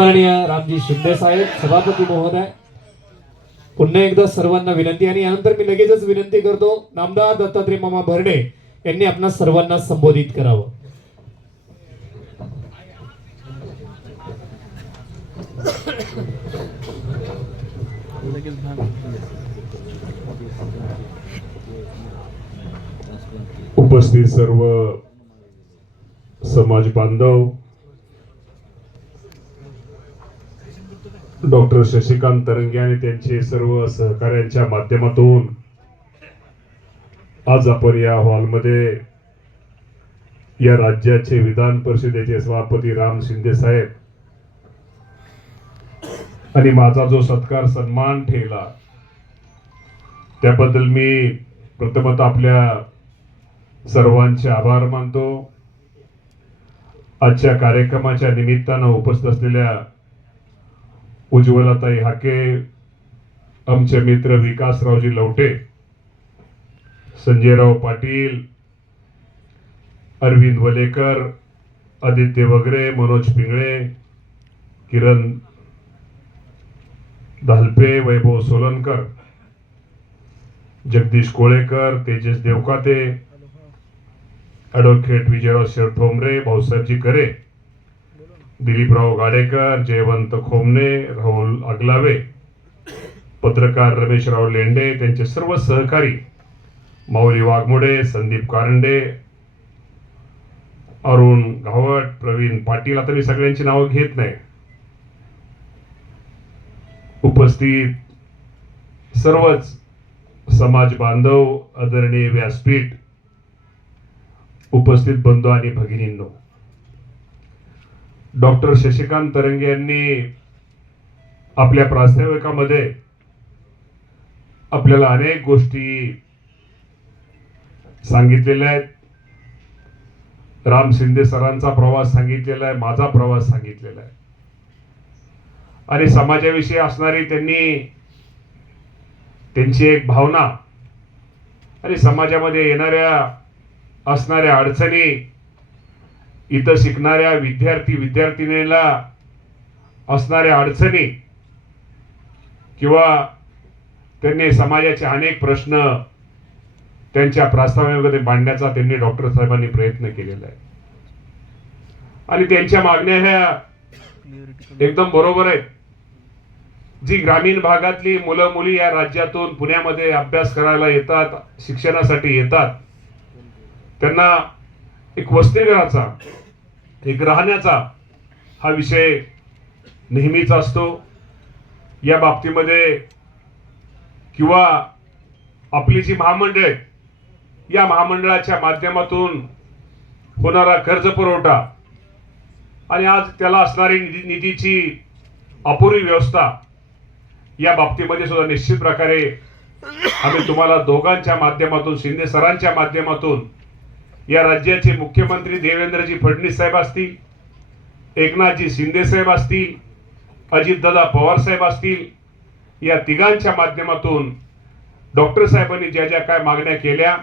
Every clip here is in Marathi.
सन्माननीय रामजी शिंदे साहेब सभापती महोदय पुन्हा एकदा सर्वांना विनंती आणि यानंतर मी लगेचच विनंती करतो नामदार दत्तात्रय मामा भरणे यांनी आपणा सर्वांना संबोधित करावं. उपस्थित सर्व समाज बांधव डॉक्टर शशिकांत तरंगे आणि त्यांचे सर्व सहकाऱ्यांच्या माध्यमातून आज आपण या हॉलमध्ये या राज्याचे विधान परिषदेचे सभापती राम शिंदे साहेब आणि माझा जो सत्कार सन्मान ठेवला त्याबद्दल मी प्रथमत आपल्या सर्वांचे आभार मानतो. आजच्या कार्यक्रमाच्या निमित्तानं उपस्थित असलेल्या उज्ज्वलताई हाके आमचे मित्र विकासरावजी लवटे संजयराव पाटील अरविंद वलेकर आदित्य वगरे मनोज पिंगळे किरण धालपे वैभव सोलनकर जगदीश कोळेकर तेजस देवकाते ॲडव्होकेट विजयराव शिरठोंबरे भाऊसाहेबजी करे दिलीपराव गाडेकर जयवंत खोमने राहुल अगलावे पत्रकार रमेशराव लेंडे त्यांचे सर्व सहकारी माऊली वाघमोडे संदीप कारंडे अरुण घावट प्रवीण पाटील आता मी सगळ्यांची नावं घेत नाही. उपस्थित सर्वच समाज बांधव आदरणीय व्यासपीठ उपस्थित बंधू आणि भगिनींनो. डॉक्टर शशिकांत तरंगे यांनी आपल्या प्रास्ताविकामध्ये आपल्याला अनेक गोष्टी सांगितलेल्या आहेत. राम शिंदे सरांचा प्रवास सांगितलेला आहे माझा प्रवास सांगितलेला आहे. आणि समाजाविषयी असणारी त्यांनी त्यांची एक भावना आणि समाजामध्ये येणाऱ्या असणाऱ्या अडचणी इथं शिकणाऱ्या विद्यार्थी विद्यार्थिनीला असणाऱ्या अडचणी किंवा त्यांनी समाजाचे अनेक प्रश्न त्यांच्या प्रास्ताविकामध्ये मांडण्याचा त्यांनी डॉक्टर साहेबांनी प्रयत्न केलेला आहे. आणि त्यांच्या मागण्या ह्या एकदम बरोबर आहेत. जी ग्रामीण भागातली मुलं मुली या राज्यातून पुण्यामध्ये अभ्यास करायला येतात शिक्षणासाठी येतात त्यांना एक वसतिगृहाचा एक राहण्याचा हा विषय नेहमीच असतो. या बाबतीमध्ये किंवा आपली जी महामंडळ या महामंडळाच्या माध्यमातून होणारा कर्ज पुरवठा आणि आज त्याला असणारी निधी निधीची अपुरी व्यवस्था या बाबतीमध्ये सुद्धा निश्चित प्रकारे आम्ही तुम्हाला दोघांच्या माध्यमातून शिंदे सरांच्या माध्यमातून या राज्याचे मुख्यमंत्री देवेंद्रजी फडणवीस साहेब असतील एकनाथजी शिंदे साहेब असतील अजितदादा पवार साहेब असतील या तिघांच्या माध्यमातून डॉक्टर साहेबांनी ज्या ज्या काय मागण्या केल्या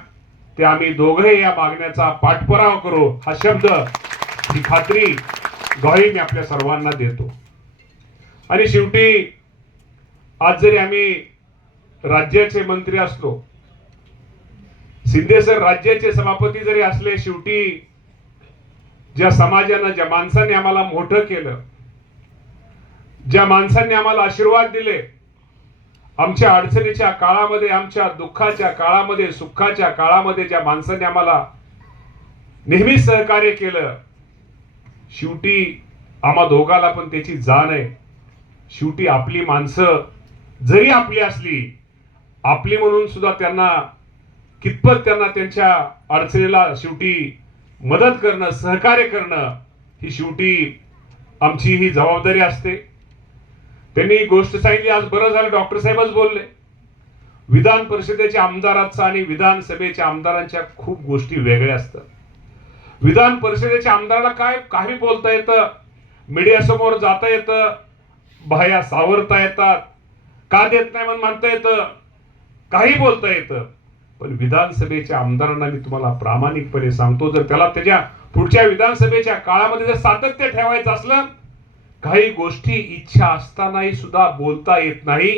त्या आम्ही दोघे या मागण्याचा पाठपुरावा करू हा शब्द ही खात्री ग्वाही मी आपल्या सर्वांना देतो. आणि शेवटी आज जरी आम्ही राज्याचे मंत्री असलो शिंदे सर राज्याचे सभापती जरी असले शेवटी ज्या समाजानं ज्या माणसांनी आम्हाला मोठं केलं ज्या माणसांनी आम्हाला आशीर्वाद दिले आमच्या अडचणीच्या काळामध्ये आमच्या दुःखाच्या काळामध्ये सुखाच्या काळामध्ये ज्या माणसांनी आम्हाला नेहमी सहकार्य केलं शेवटी आम्हा दोघाला पण त्याची जाण आहे. शेवटी आपली माणसं जरी आपली असली आपली म्हणून सुद्धा त्यांना कितपत त्यांना त्यांच्या अडचणीला शेवटी मदत करणं सहकार्य करणं ही शेवटी आमची ही जबाबदारी असते. त्यांनी गोष्ट सांगितली आज बरं झालं डॉक्टर साहेबच बोलले. विधान परिषदेच्या आमदारांचा आणि विधानसभेच्या आमदारांच्या खूप गोष्टी वेगळ्या असतात. विधान परिषदेच्या आमदाराला काय काही बोलता येतं मीडियासमोर जाता येतं बाह्या सावरता येतात का देत नाही म्हणून म्हणता येतं काही बोलता येतं. पण विधानसभेच्या आमदारांना मी तुम्हाला प्रामाणिकपणे सांगतो जर त्याला त्याच्या पुढच्या विधानसभेच्या काळामध्ये जर सातत्य ठेवायचं असलं काही गोष्टी इच्छा असतानाही सुद्धा बोलता येत नाही.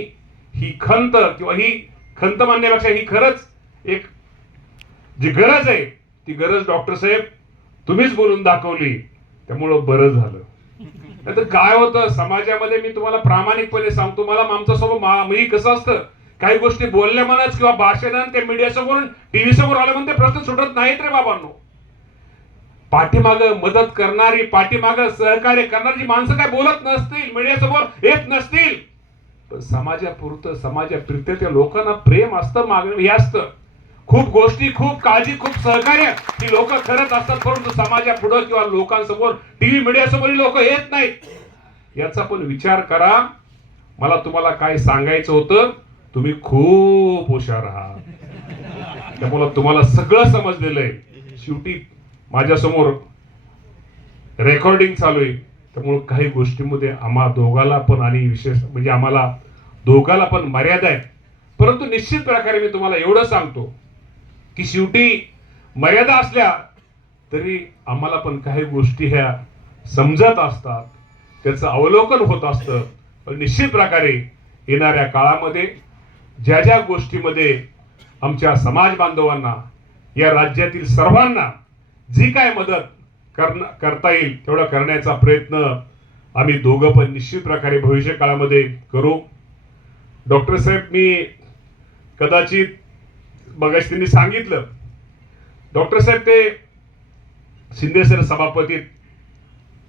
ही खंत किंवा ही खंत मानण्यापेक्षा ही खरंच एक जी गरज आहे ती गरज डॉक्टर साहेब तुम्हीच बोलून दाखवली. त्यामुळं बरं झालं. नाही तर काय होतं समाजामध्ये मी तुम्हाला प्रामाणिकपणे सांगतो मला आमच्या स्वभाव मी कसं असतं काही गोष्टी बोलल्या म्हणाच किंवा भाषणात ते मीडिया समोर टीव्ही समोर आले म्हणून ते प्रश्न सुटत नाहीत रे बाबांनो. पाठीमाग मदत करणारी पाठीमाग सहकार्य करणारी जी माणसं काय बोलत नसतील मीडिया समोर येत नसतील पण समाजापुरतं समाजा त्या लोकांना प्रेम असतं मागणं हे असतं. खूप गोष्टी खूप काळजी खूप सहकार्य ही लोक करत असतात परंतु समाजापुढं किंवा लोकांसमोर टीव्ही मीडिया समोर लोक येत नाहीत. याचा पण विचार करा. मला तुम्हाला काय सांगायचं होतं? तुम्ही खूप हुशार आहात. त्यामुळं तुम्हाला सगळं समजलेलं आहे. शेवटी माझ्यासमोर रेकॉर्डिंग चालू आहे. त्यामुळं काही गोष्टीमध्ये आम्हा दोघाला पण आणि विशेष म्हणजे आम्हाला दोघाला पण मर्यादा आहेत परंतु निश्चित प्रकारे मी तुम्हाला एवढं सांगतो की शेवटी मर्यादा असल्या तरी आम्हाला पण काही गोष्टी ह्या समजत असतात. त्याचं अवलोकन होत असतं. पण निश्चित प्रकारे येणाऱ्या काळामध्ये ज्या ज्या गोष्टीमध्ये आमच्या समाज बांधवांना या राज्यातील सर्वांना जी काय मदत करण करता येईल तेवढं करण्याचा प्रयत्न आम्ही दोघं पण निश्चित प्रकारे भविष्य काळामध्ये करू. डॉक्टर साहेब मी कदाचित बघाच त्यांनी सांगितलं. डॉक्टर साहेब ते शिंदेसर सभापती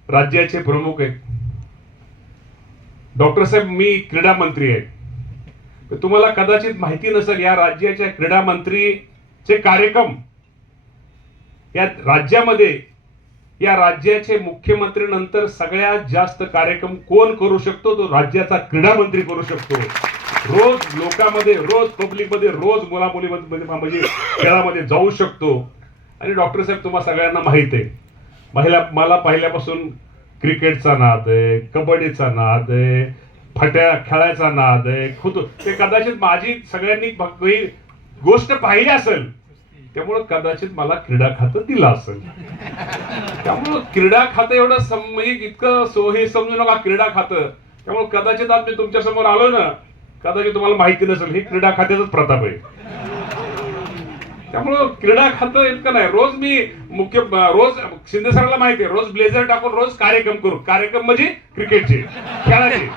राज्याचे प्रमुख आहेत. डॉक्टर साहेब मी क्रीडा मंत्री आहे. तुम्हाला कदाचित माहिती नसेल या राज्याच्या क्रीडा मंत्रीचे कार्यक्रम या राज्यामध्ये या राज्याचे मुख्यमंत्री नंतर सगळ्यात जास्त कार्यक्रम कोण करू शकतो? तो राज्याचा क्रीडा मंत्री करू शकतो. रोज लोकांमध्ये रोज पब्लिकमध्ये रोज मुला मुलीमध्ये म्हणजे खेळामध्ये जाऊ शकतो. आणि डॉक्टर साहेब तुम्हाला सगळ्यांना माहीत आहे. महिला मला पहिल्यापासून क्रिकेटचा नाद आहे कबड्डीचा नाद आहे फट्या खेळायचा नाद आहे खुद ते कदाचित माझी सगळ्यांनी गोष्ट पाहिली असेल त्यामुळं कदाचित मला क्रीडा खातं दिलं असेल. त्यामुळं क्रीडा खातं एवढं सम- म्हणजे इतकं सो समजू नका क्रीडा खातं. त्यामुळे कदाचित आज मी तुमच्यासमोर आलो ना कदाचित तुम्हाला माहिती नसेल हे क्रीडा खात्याचाच प्रताप आहे. त्यामुळं क्रीडा खातं इतकं नाही. रोज मी मुख्य रोज शिंदे सरांना माहिती आहे रोज ब्लेझर टाकून रोज कार्यक्रम करू. कार्यक्रम म्हणजे क्रिकेटचे खेळाचे.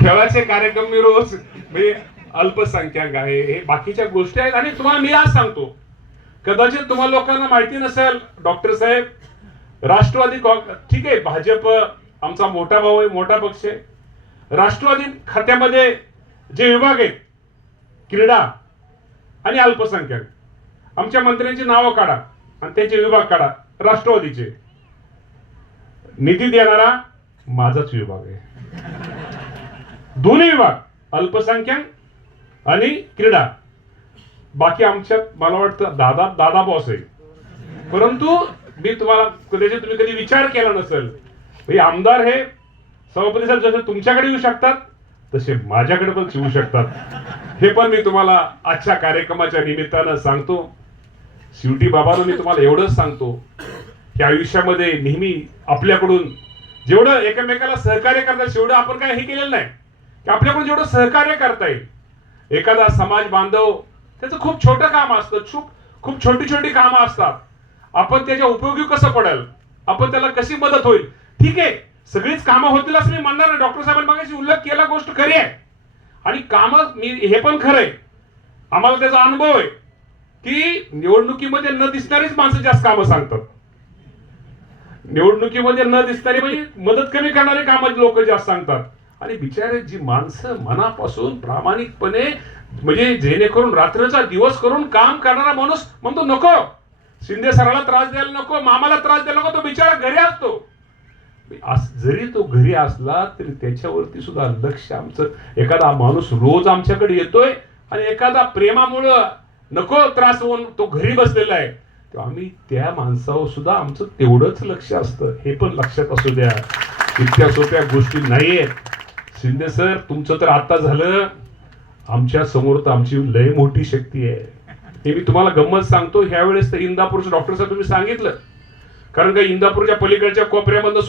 खेळाचे कार्यक्रम मी रोज मी अल्पसंख्याक आहे हे बाकीच्या गोष्टी आहेत. आणि तुम्हाला मी आज सांगतो कदाचित तुम्हाला लोकांना माहिती नसेल डॉक्टर साहेब राष्ट्रवादी ठीक आहे भाजप आमचा मोठा भाऊ आहे मोठा पक्ष आहे. राष्ट्रवादी खात्यामध्ये जे विभाग आहेत क्रीडा आणि अल्पसंख्याक. आमच्या मंत्र्यांची नावं काढा आणि त्यांचे विभाग काढा. राष्ट्रवादीचे. निधी देणारा माझाच विभाग आहे. दोन्ही विभाग अल्पसंख्याक आणि क्रीडा. बाकी आमच्यात मला वाटतं दादा दादा बॉस आहे. परंतु मी तुम्हाला कदाचित तुम्ही कधी विचार केला नसेल. हे आमदार हे सभापती साहेब जसे तुमच्याकडे येऊ शकतात तसे माझ्याकडे पण येऊ शकतात. हे पण मी तुम्हाला आजच्या कार्यक्रमाच्या निमित्तानं सांगतो. शेवटी बाबांनो मी तुम्हाला एवढंच सांगतो की आयुष्यामध्ये नेहमी आपल्याकडून जेवढं एकमेकाला सहकार्य करता येईल तेवढं आपण काय हे केलेलं नाही. की आपल्याकडून जेवढं सहकार्य करता येईल. एखादा समाज बांधव त्याचं खूप छोटं काम असतं खूप खूप छोटी छोटी कामं असतात. आपण त्याच्या उपयोगी कसं पडेल? आपण त्याला कशी मदत होईल? ठीक आहे. सगळीच कामं होतील असं मी म्हणणार नाही. डॉक्टर साहेबांनी मागाशी उल्लेख केला गोष्ट खरी आहे. आणि कामं मी हे पण खरं आहे. आम्हाला त्याचा अनुभव आहे की निवडणुकीमध्ये न दिसणारीच माणसं जास्त कामं सांगतात. निवडणुकीमध्ये न दिसणारी म्हणजे मदत कमी करणारे कामं लोक जास्त सांगतात. आणि बिचारे जी माणसं मनापासून प्रामाणिकपणे म्हणजे जेणेकरून रात्रीचा दिवस करून काम करणारा माणूस म्हणतो नको. शिंदे सराला त्रास द्यायला नको मामाला त्रास द्यायला नको तो बिचारा घरी असतो. जरी तो घरी असला तरी त्याच्यावरती सुद्धा लक्ष आमचं एखादा माणूस रोज आमच्याकडे येतोय आणि एखादा प्रेमामुळं नको त्रास होऊन तो घरी बसलेला आहे तेव्हा आम्ही त्या माणसावर सुद्धा आमचं तेवढंच लक्ष असतं. हे पण लक्षात असू द्या. इतक्या सोप्या गोष्टी नाहीयेत. शिंदे सर तुमचं तर आता झालं. आमच्यासमोर तर आमची लय मोठी शक्ती आहे. हे मी तुम्हाला गंमत सांगतो. ह्या वेळेस तर इंदापूरचं डॉक्टर साहेब तुम्ही सांगितलं. कारण का इंदापूरच्या पलीकडच्या कोपऱ्यामधनं